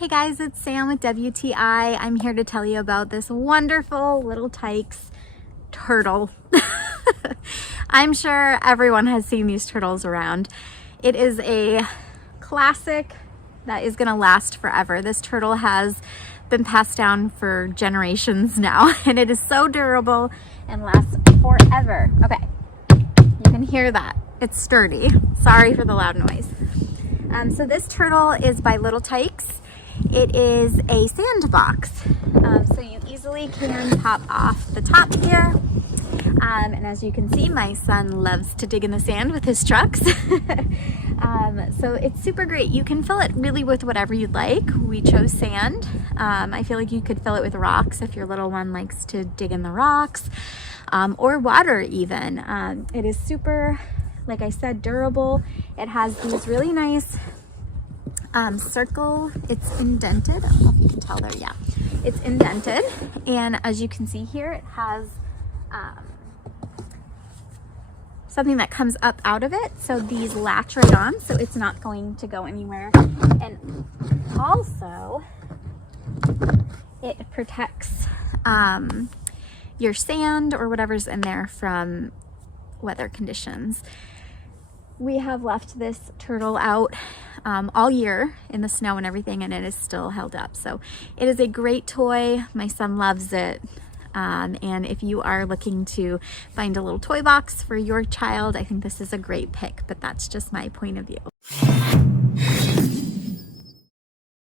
Hey guys, it's Sam with WTI. I'm here to tell you about this wonderful little Tikes turtle. I'm sure everyone has seen these turtles around. It is a classic that is gonna last forever. This turtle has been passed down for generations now, and it is so durable and lasts forever. Okay, you can hear that. It's sturdy. Sorry for the loud noise. So this turtle is by Little Tikes. It is a Sandbox, so you easily can pop off the top here. And as you can see, my son loves to dig in the sand with his trucks. So it's super great. You can fill it really with whatever you'd like. We chose sand. I feel like you could fill it with rocks if your little one likes to dig in the rocks, or water even. It is super, like I said, durable. It has these really nice circle. It's indented. I don't know if you can tell there. Yeah, it's indented, and as you can see here, it has something that comes up out of it, so these latch right on, so it's not going to go anywhere. And also it protects your sand or whatever's in there from weather conditions. We have left this turtle out all year in the snow and everything, and it is still held up. So it is a great toy. My son loves it. And if you are looking to find a little toy box for your child, I think this is a great pick, but that's just my point of view.